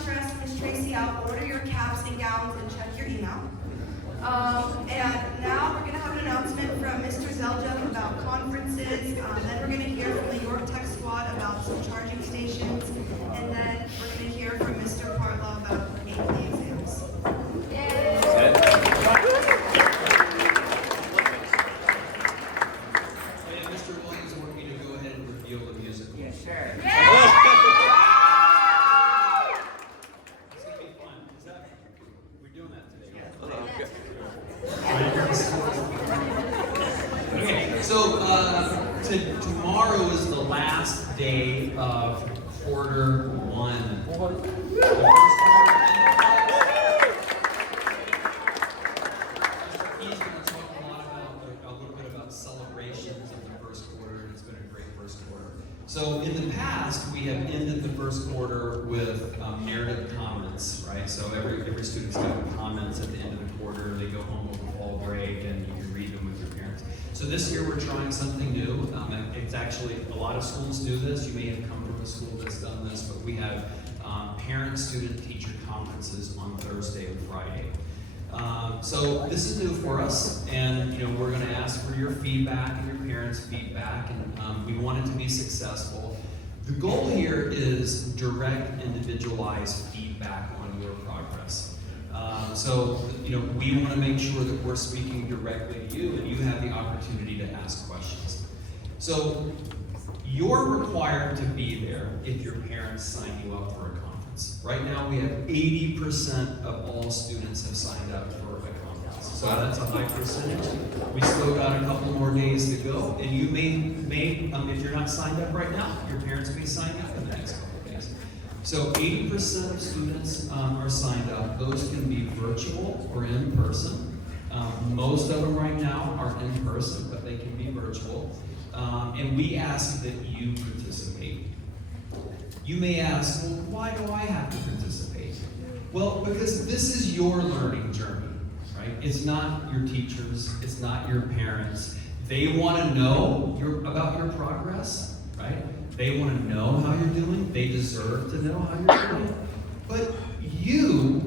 stress Miss Tracy out, order your caps and gowns and check your email. And now we're going to have an announcement from Mr. Zeldum about conferences. Then we're going to hear from the York Tech Squad about some charging stations. And then we're going to hear from Mr. Partlaw about AP exams. Yay! Mr. Williams wanted me to go ahead and reveal the music. Yeah, sure. It's going to be fun. We're doing that today. Okay, so tomorrow is the last day of quarter one. He's going to talk a little bit about celebrations of the first quarter, and it's been a great first quarter. So in the past, we have ended the first quarter with narrative comments, right? So every student's got comments at the end of the quarter. They go home over fall break, and you can read them with your parents. So this year we're trying something new. It's actually, a lot of schools do this. You may have come from a school that's done this, but we have parent, student, teacher conferences on Thursday and Friday. So this is new for us, and we're going to ask for your feedback and your parents' feedback, and we want it to be successful. The goal here is direct, individualized feedback on your progress. We want to make sure that we're speaking directly to you, and you have the opportunity to ask questions. So you're required to be there if your parents sign you up for a conference. Right now, we have 80% of all students have signed up for a conference. So that's a high percentage. We still got a couple more days to go, and you may if you're not signed up right now, your parents may sign up in the next couple of days. So 80% of students are signed up. Those can be virtual or in person. Most of them right now are in person, but they can be virtual. And we ask that you participate. You may ask, well, why do I have to participate? Well, because this is your learning journey, right? It's not your teachers, it's not your parents. They want to know about your progress, right? They want to know how you're doing. They deserve to know how you're doing. But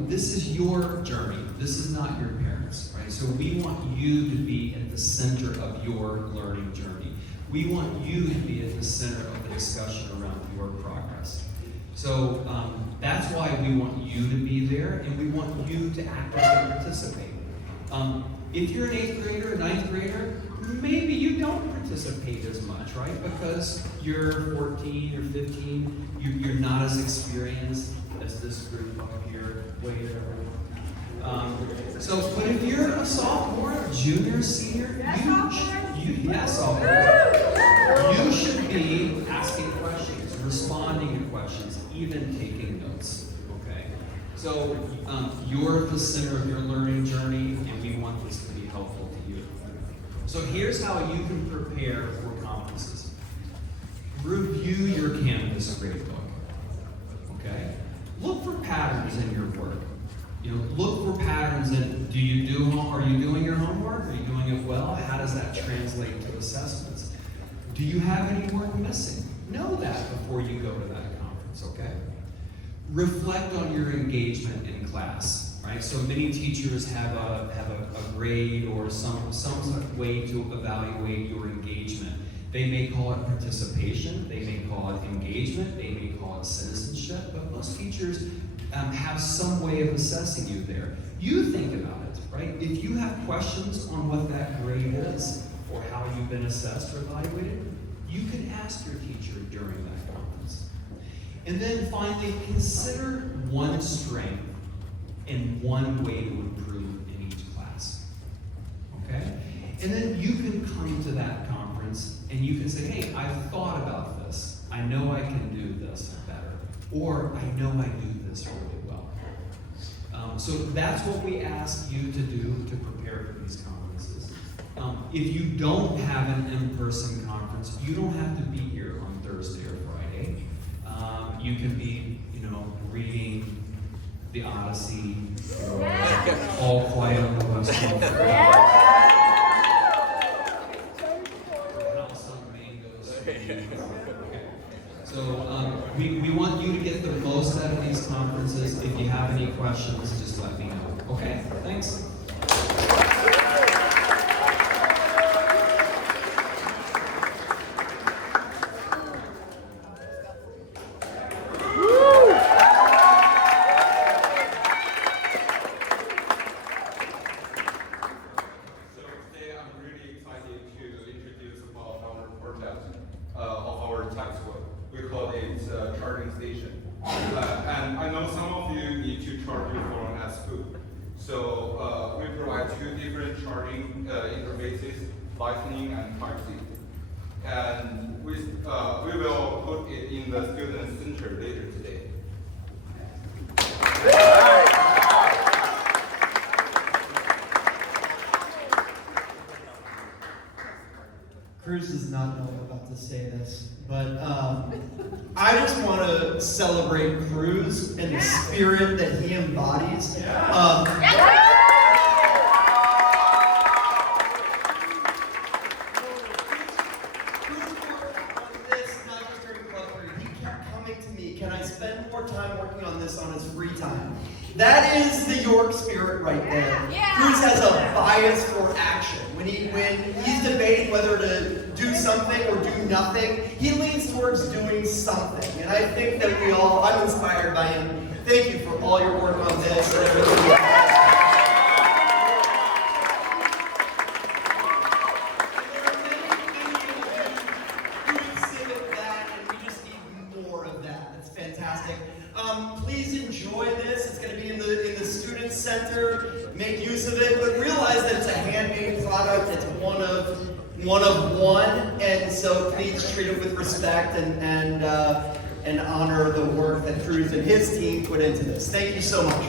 this is your journey. This is not your parents, right? So we want you to be at the center of your learning journey. We want you to be at the center of the discussion around your progress. So that's why we want you to be there, and we want you to actively participate. If you're an 8th grader, 9th grader, maybe you don't participate as much, right? Because you're 14 or 15, you're not as experienced as this group up here, way there. But if you're a sophomore, junior, senior, you should be asking questions, responding to questions, even taking notes, okay? So you're the center of your learning journey, and we want this to be helpful to you. So here's how you can prepare for conferences. Review your Canvas gradebook, okay? Look for patterns in your work. Look for patterns in, are you doing your homework? Are you doing it well? How does that translate to assessments? Do you have any work missing? Know that before you go to that conference, okay? Reflect on your engagement in class, right? So many teachers have a grade or some way to evaluate your engagement. They may call it participation, they may call it engagement, they may call it citizenship, but most teachers have some way of assessing you there. You think about it, right? If you have questions on what that grade is, or how you've been assessed or evaluated, you can ask your teacher during that conference. And then finally, consider one strength and one way to improve in each class, okay? And then you can come to that conference and you can say, hey, I've thought about this. I know I can do this better, or I know I do this really well. So that's what we ask you to do to prepare for these conferences. If you don't have an in-person conference, you don't have to be here on Thursday or Friday. You can be, reading the Odyssey, or All Quiet on the Western Front. House on Mangoes. Okay. So we want you to get the most out of these conferences. If you have any questions, just let me know. Okay, thanks. We call it charging station. And I know some of you need to charge your phone at school. So we provide two different charging interfaces, Lightning and Type-C. And we will put it in the student center later today. Cruz does not know I'm about to say this, but I just want to celebrate Cruz and the spirit that he embodies. He kept coming to me, can I spend more time working on this on his free time? That is the York spirit right there. Cruz has a bias for action. When he's debating whether to do something or do nothing, he leans towards doing something. And I think that I'm inspired by him. Thank you for all your work on this and everything. Fantastic. Please enjoy this. It's going to be in the student center. Make use of it, but realize that it's a handmade product. It's one of one, and so please treat it with respect and honor the work that Cruz and his team put into this. Thank you so much.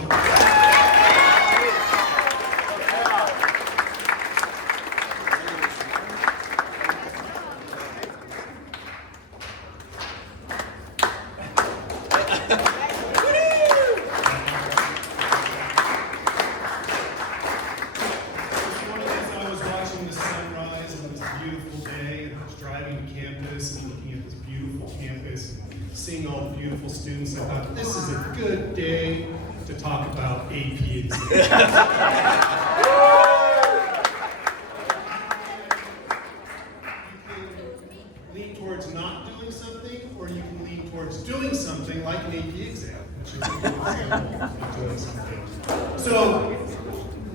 Seeing all the beautiful students, I thought this is a good day to talk about AP exams. You can lean towards not doing something, or you can lean towards doing something like an AP exam, which is a good example of doing something. So,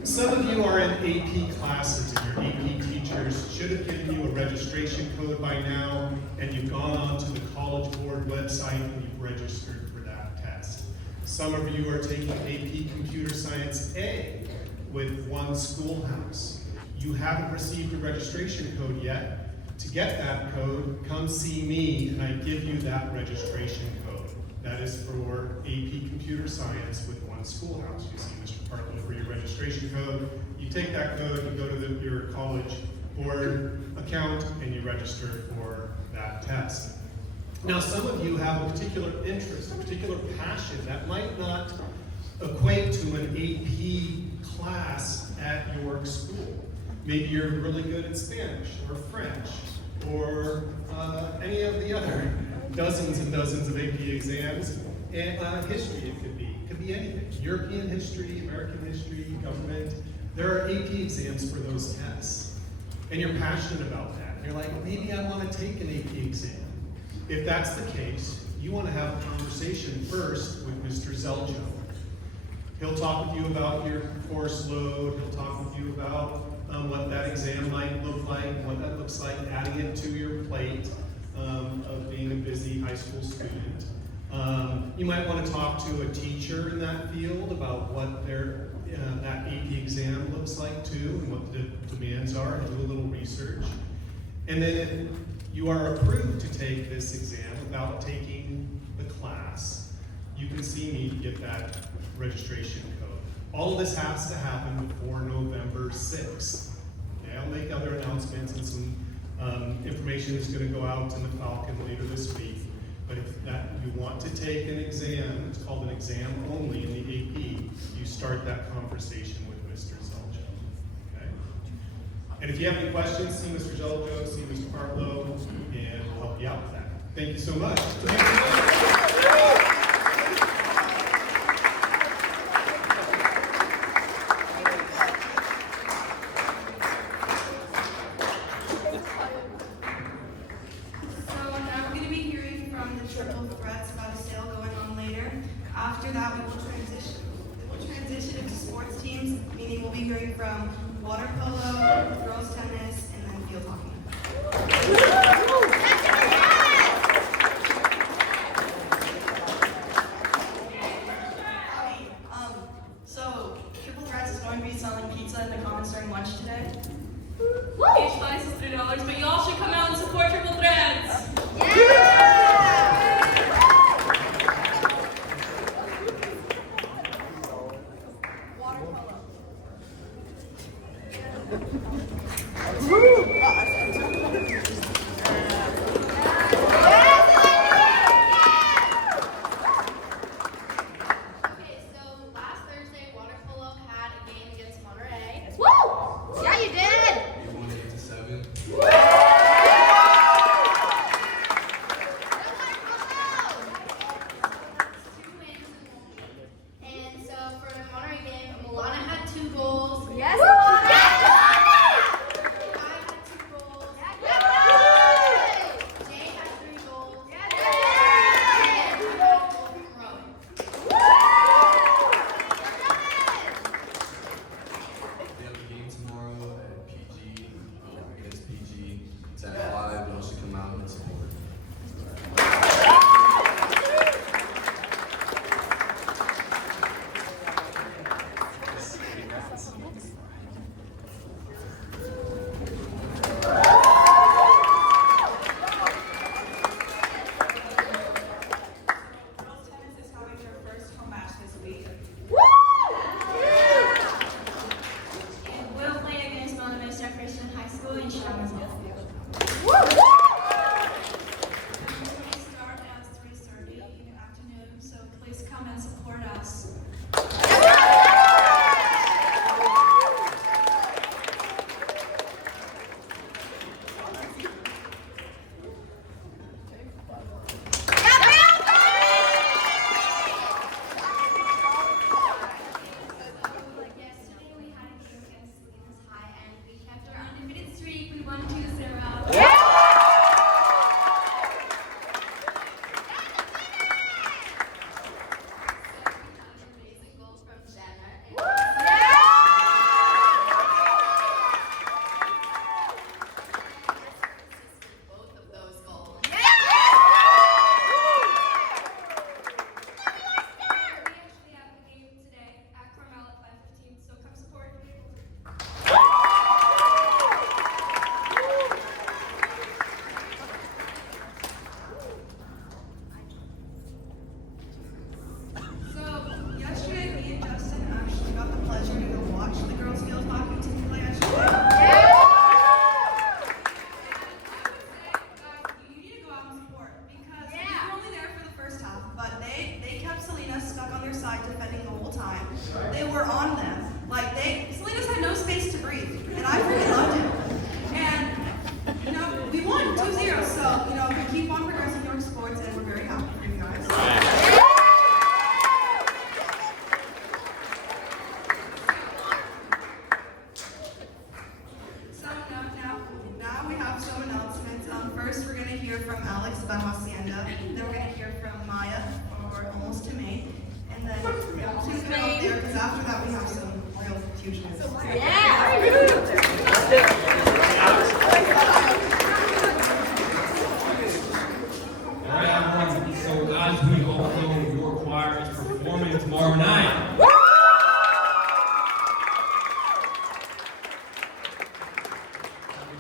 some of you are in AP classes, and your AP teachers should have given you a registration code by now, and you've gone onto the College Board website and you've registered for that test. Some of you are taking AP Computer Science A with One Schoolhouse. You haven't received a registration code yet. To get that code, come see me and I give you that registration code. That is for AP Computer Science with One Schoolhouse. You see Mr. Parkland for your registration code. You take that code, you go to your College Board account and you register for that test. Now, some of you have a particular interest, a particular passion that might not equate to an AP class at York School. Maybe you're really good at Spanish or French or any of the other dozens and dozens of AP exams. And history, it could be anything. European history, American history, government. There are AP exams for those tests. And you're passionate about that. You're like, maybe I want to take an AP exam. If that's the case, you want to have a conversation first with Mr. Zeljo. He'll talk with you about your course load. He'll talk with you about what that exam might look like, what that looks like, adding it to your plate of being a busy high school student. You might want to talk to a teacher in that field about what that AP exam looks like too, and what the demands are, and do a little research. And then if you are approved to take this exam without taking the class, you can see me to get that registration code. All of this has to happen before November 6th. Okay, I'll make other announcements and some information is going to go out in the Falcon later this week. But if you want to take an exam, it's called an exam only in the AP, you start that conversation with Mr. Zeljo. Okay? And if you have any questions, see Mr. Zeljo, see Mr. Partlow, and we'll help you out with that. Thank you so much. So now we're going to be hearing from the triple threats about a sale going on later. After that, we will transition. Into sports teams, meaning we'll be hearing from water polo, girls tennis, and then field hockey. So Triple Threats is going to be selling pizza in the comments during lunch today. Each slice is $3, but y'all should come out and support Triple Threats. Water polo. Okay, so last Thursday, water polo had a game against Monterey. Woo! Yeah, you did! You won 8-7. Two wins and so for the Monterey game, Milana had 2 goals. Yes! I had 2 goals. Jay had 3 goals. And we had a goal from Rowan. We have a game tomorrow at PG, against PG. It's at 5. Y'all should come out and support. Girls tennis is having their first home match this week. And we'll play against Mount Vista Christian High School in Shamazville. We start at 3:30 in the afternoon, so please come and support us. Yesterday we had a game against Salinas High and we kept our undefeated streak. We won 2-0. Amazing goals from Jenna. Both of those goals. We actually have a game today at Carmel at 5:15, so come support. So, yesterday, me and Justin actually got the pleasure to go watch the girls' field hockey team play yesterday. You need to go out and support because we were only there for the first half, but they kept Salinas stuck on their side defending the whole time. They were on them. Like Salinas had no space to breathe, and I really loved it. And we won 2-0, so we keep on progressing York sports, and we're very happy for you guys. So now we have some announcements. First, we're going to hear from Alex about Hacienda. Then we're going to hear from Maya for Almost to Me. And then she's going to come up there because after that we have some real huge news. All right, everyone. So as we all know, your choir is performing tomorrow night. The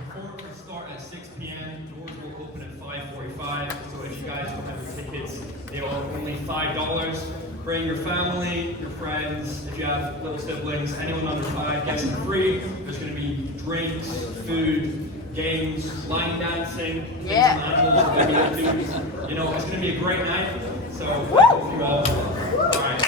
performance will start at 6 p.m. Doors will open at 5:45. So if you guys don't have your tickets, they are only $5. Bring your family, your friends. If you have little siblings, anyone under 5 gets it free. There's going to be drinks, food, games, line dancing, animals are going to be introduced. It's going to be a great night. So hope you all. All right.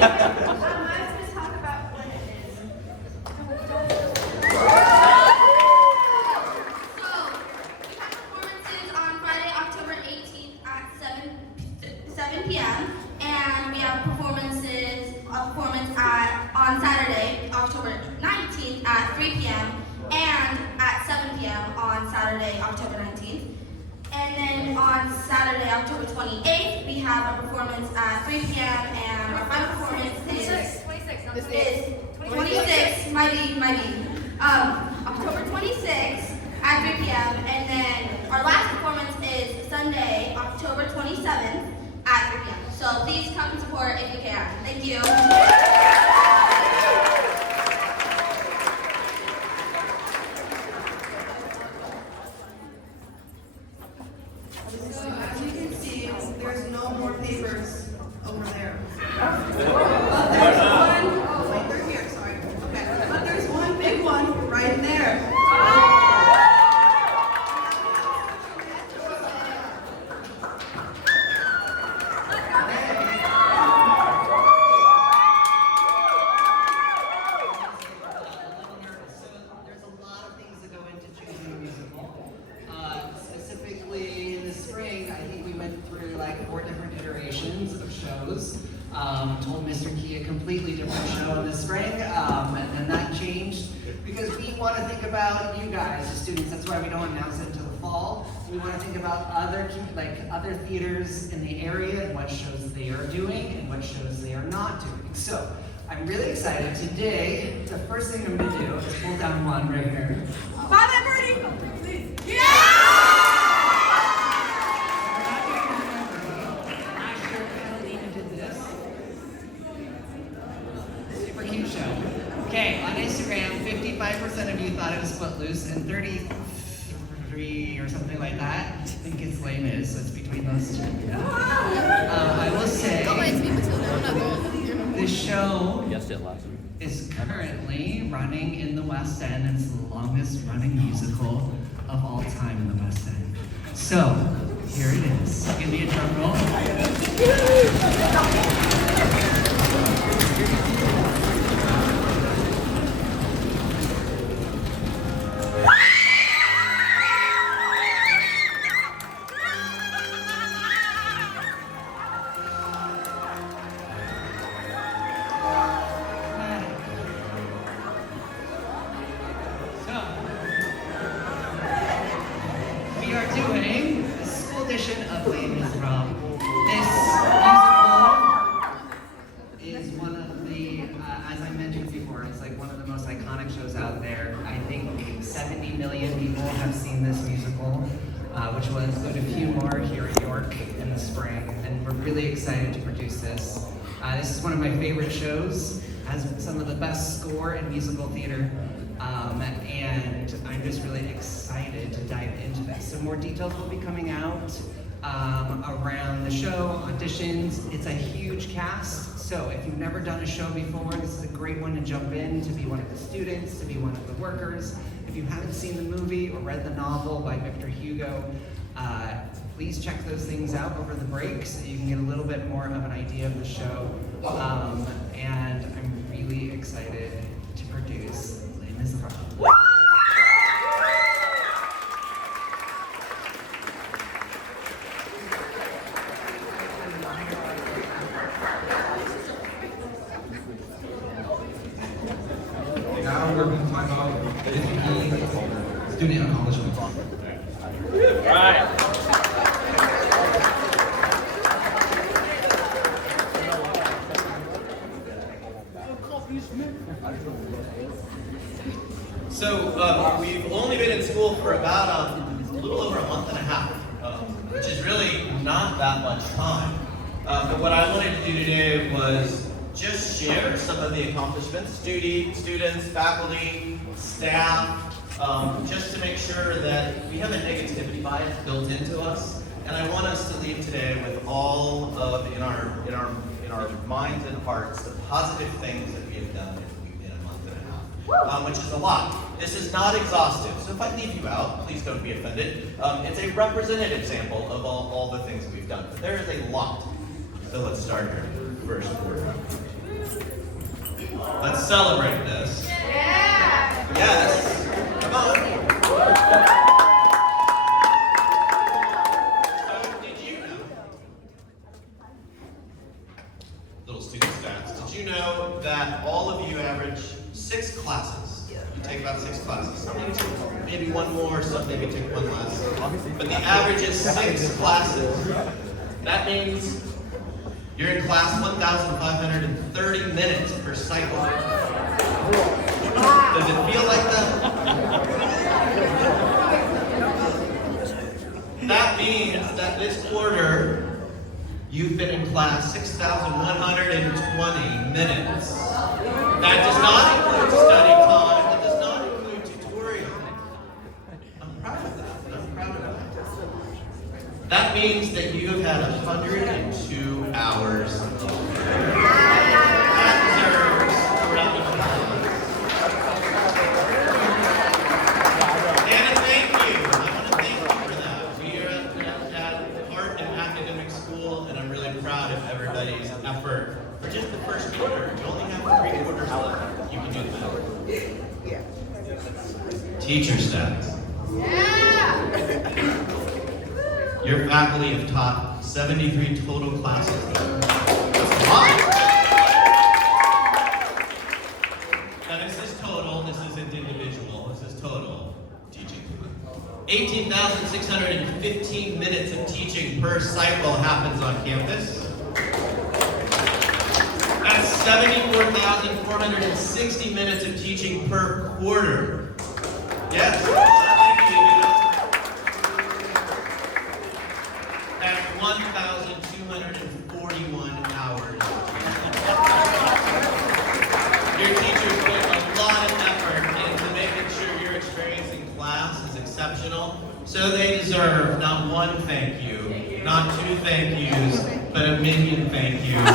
I was going to talk about what it is. So, we have performances on Friday, October 18th at 7 p.m. And we have a performance on Saturday, October 19th at 3 p.m. and at 7 p.m. on Saturday, October 19th. And then on Saturday, October 28th, we have a performance at 3 p.m. and our final performance is 26, might be. October 26th at 3 p.m. And then our last performance is Sunday, October 27th at 3 p.m. So please come and support if you can. Thank you. So as you can see, there's no more papers over there. Wait, they're here, sorry. Okay, but there's one big one right there. There's a lot of things that go into choosing a musical. Specifically in the spring, I think we went through like 4 different iterations of shows. Told Mr. Key a completely different show in the spring, and then that changed because we want to think about you guys, the students. That's why we don't announce it until the fall. We want to think about other theaters in the area and what shows they are doing and what shows they are not doing. So I'm really excited. Today, the first thing I'm going to do is pull down one right here. Bye, Birdie! Last year, Catalina did this. Super cute show. Okay, on Instagram, 55% of you thought it was Footloose, and 33 or something like that think it's Les Mis. So it's between those two. I will say, this show is currently running in the West End. It's the longest running musical of all time in the West End. So, here it is. Give me a drum roll. We are doing the school edition of Les Miserables. This musical is one of the, as I mentioned before, it's like one of the most iconic shows out there. I think 70 million people have seen this musical, which will include a few more here at York in the spring, and we're really excited to produce this. This is one of my favorite shows, has some of the best score in musical theater. And I'm just really excited to dive into this. So more details will be coming out around the show, auditions. It's a huge cast, so if you've never done a show before, this is a great one to jump in, to be one of the students, to be one of the workers. If you haven't seen the movie or read the novel by Victor Hugo, please check those things out over the break so you can get a little bit more of an idea of the show. And I'm really excited to produce Les Miserables. Now we're going to talk about student accomplishments. So we've only been in school for about a little over a month and a half, which is really not that much time. But what I wanted to do today was just share some of the accomplishments, students, faculty, staff, just to make sure that we have a negativity bias built into us. And I want us to leave today with all of, in our minds and hearts, the positive things that we have done in a month and a half, which is a lot. This is not exhaustive, so if I leave you out, please don't be offended. It's a representative sample of all the things that we've done, but there is a lot. So let's start here. First quarter. Let's celebrate this. Yeah. Yes. Come on. So, did you know? Little student stats. Did you know that all of you average 6 classes? You take about 6 classes. Some maybe take maybe one more, some maybe take one less. But the average is 6 classes. That means you're in class 1,530 minutes per cycle. Does it feel like that? That means that this quarter, you've been in class 6,120 minutes. That does not include study time. That does not include tutorial. I'm proud of that. I'm proud of that. That means that you have had 102 hours of learning. That deserves a round of applause. And a thank you. I want to thank you for that. We are at Art and Academic School, and I'm really proud of everybody's effort. For just the first quarter, you only have 3 quarters left. You can do that. Teacher stats. Your faculty have taught 73 total classes. That's a lot. Now this is total, this isn't individual, this is total teaching. 18,615 minutes of teaching per cycle happens on campus. That's 74,460 minutes of teaching per quarter. Yes. Thank you. That's 1,241 hours. Your teachers put a lot of effort into making sure your experience in class is exceptional. So they deserve not one thank you, not 2 thank yous, but a million thank yous.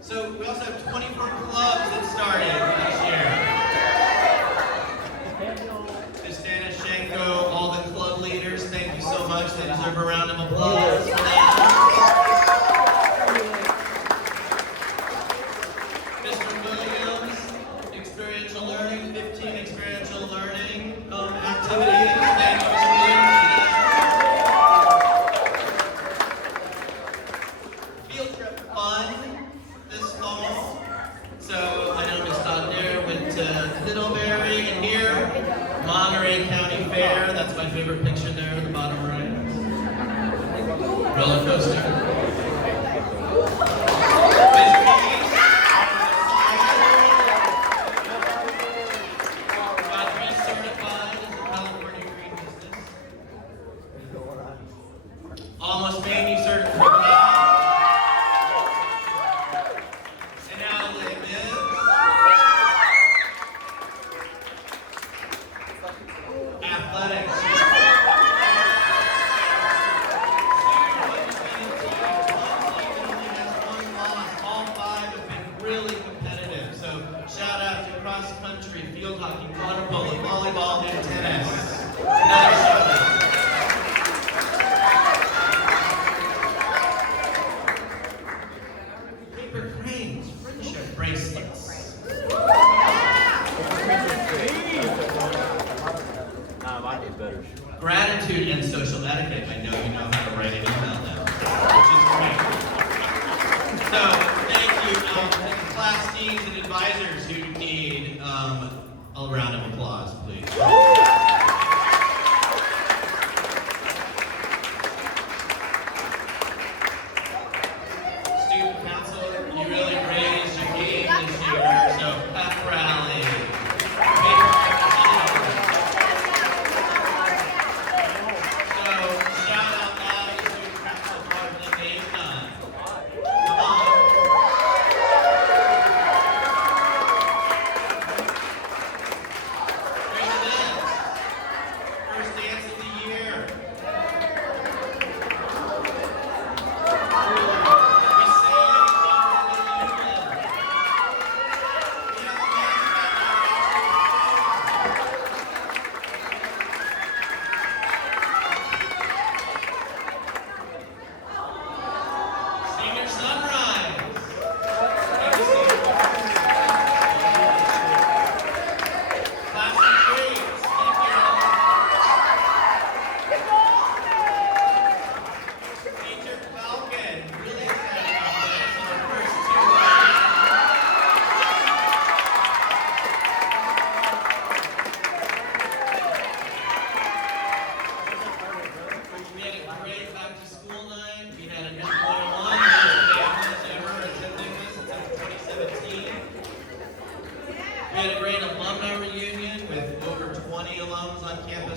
So we also have 24 clubs that started this year. Christina Shenko, all the club leaders, thank you so much. They deserve a round of applause. Mr. Williams, experiential learning, 15 experiential learning activities. Thank you, Mr. Williams. Field trip fun this fall. So I know Miss Dodner went to Middlebury and here, Monterey County Fair. That's my favorite picture there at the bottom right. Roller coaster. Got recertified as a California Green Business. Almost made me certified. And now they live. Athletics. All 5 have been really competitive. So shout out to cross country, field hockey, water polo, volleyball, and tennis. Another shout out. Paper cranes, friendship bracelets. Gratitude and social etiquette. I know you know how to write an email now, which is great. So, thank you to class deans and advisors who need a round of applause, please. Student council, you really raised your game this year, so pep rally.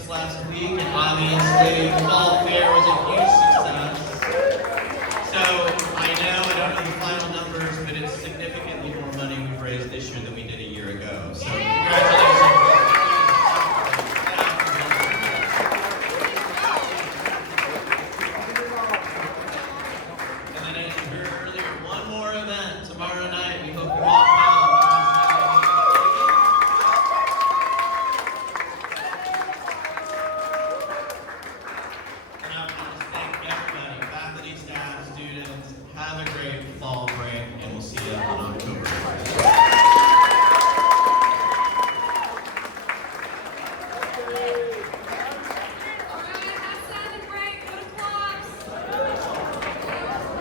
last week, and obviously fall fair was